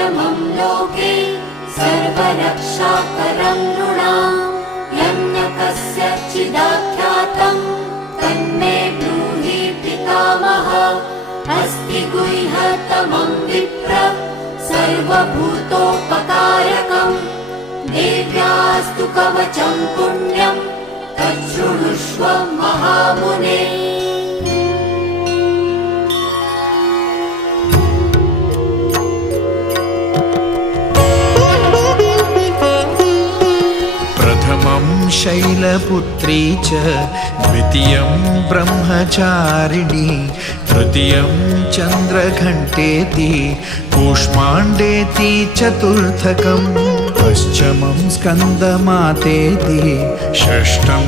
परमं लोके सर्वरक्षाकरं नृणाम् यन्न कस्यचिदाख्यातं तन्मे ब्रूहि पितामह अस्ति गुह्यतमं विप्र सर्वभूतोपकारकम् देव्यास्तु कवचं पुण्यं तच्छृणुष्व महामुने। प्रथमं शैलपुत्री च द्वितीयं ब्रह्मचारिणी तृतीयं चन्द्रघण्टेति कूष्माण्डेति चतुर्थकं पञ्चमं स्कन्दमातेति षष्ठं